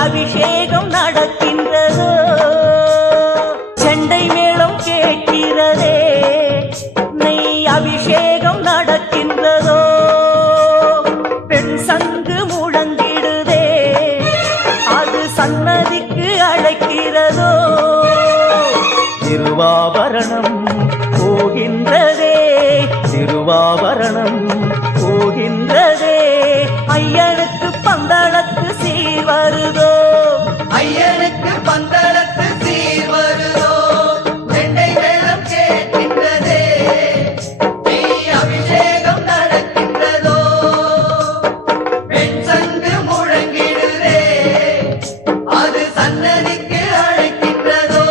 அபிஷேகம் நடக்கின்றதோ, செண்டை மேளம் கேட்கிறதே, நெய் அபிஷேகம் நடக்கின்றதோ, பெண் சங்கு முழங்கிடுதே, அது சன்னதிக்கு அழைக்கிறதோ, திருவாபரணம் போகின்றதே, திருவாபரணம் போகின்றதே, ஐயனுக்கு பந்தளத்து சீர் வருதோ, ஐயனுக்கு பந்தளத்து சீர் வருதோ, செண்டை மேளம் கேட்கின்றதே, நெய் அபிஷேகம் நடக்கின்றதோ, பெண் சங்கு முழங்கிடுதே, அது சன்னதிக்கு அழைக்கின்றதோ.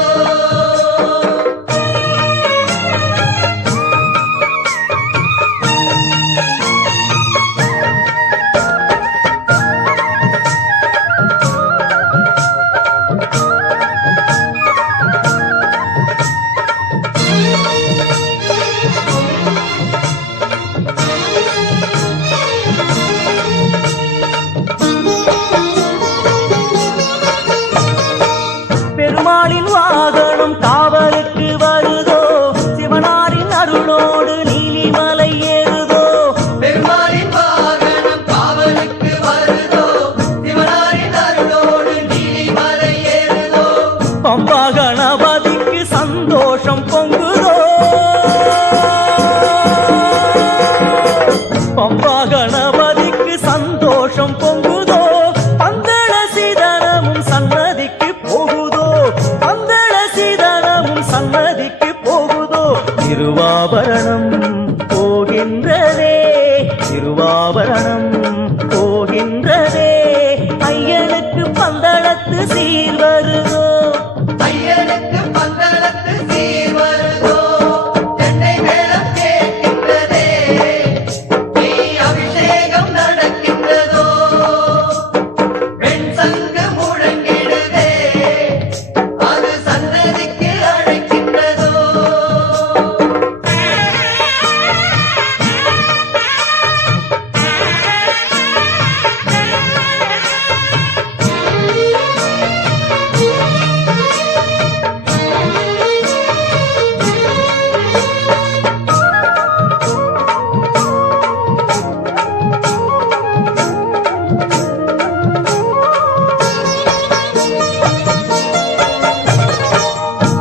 பெருமாளின் வாகனம் காவலுக்கு வருதோ, சிவனாரின் அருளோடு நீலிமலை ஏறுதோ, பெருமாளின் வாகனம் காவலுக்கு வருதோ, சிவனாரின் அருளோடு நீலிமலை ஏறுதோ, பம்பா கணபதிக்கு சந்தோஷம் பொங்குதோ, பம்பா கணபதிக்கு சந்தோஷம் பொங்குதோ, பந்தள சீதனமும் சன்னதிக்கு போகுதோ, பந்தள சீதனமும் சன்னதிக்கு போகுதோ, திருவாபரணம் போகின்றதே, திருவாபரணம் போகின்றதே, ஐயனுக்கு பந்தளத்து சீர் வருதோ, ஐயனுக்கு பந்தளத்து சீர் வருதோ, செண்டை மேளம் கேட்கின்றதே, நெய் அபிஷேகம் நடக்கின்றதோ, பெண் சங்கு முழங்கிடுதே, அது சன்னதிக்கு அழைக்கின்றதோ.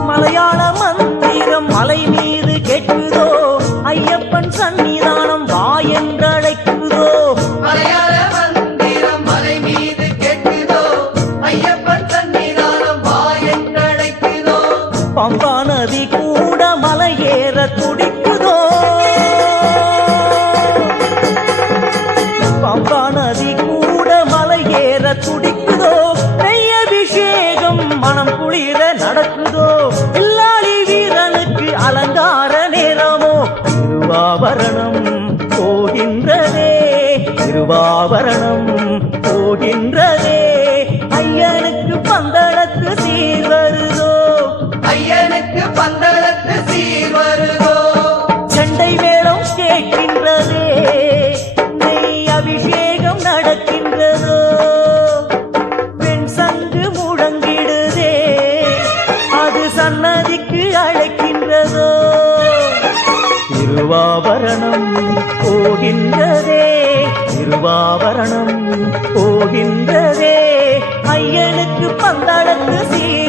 மலையாள மந்திரம் மலை மீது கேட்குதோ, ஐயப்பன் சன்னிதானம் வா என்றழைக்குதோ, மலையாள மந்திரம் மலை மீது கேட்குதோ, ஐயப்பன் சன்னிதானம் வா என்றழைக்குதோ, பம்பா நதி கூட மலையேற துடிக்குதோ, பம்பா நதி கூட மலையேற துடிக்குதோ, நெய் அபிஷேகம் மனம் குளிர நடக்குதோ, இல்லாளி வீரனுக்கு அலங்கார நேரமோ, திருவாபரணம் போகின்றதே, திருவாபரணம் போகின்றதே, ஐயனுக்கு பந்தளத்து சீர் வருதோ, ஐயனுக்கு பந்தளத்து சீர் வருதோ, செண்டை மேளம் கேட்கின்றதே, நெய் அபிஷேகம் நடக்கின்றதோ, பெண் சங்கு முழங்கிடுதே, அது சன்னதிக்கு அழைக்கின்றதோ, திருவாபரணம் போகின்றதே, திருவாபரணம் போகின்றதே, ஐயனுக்கு பந்தளத்து சீர்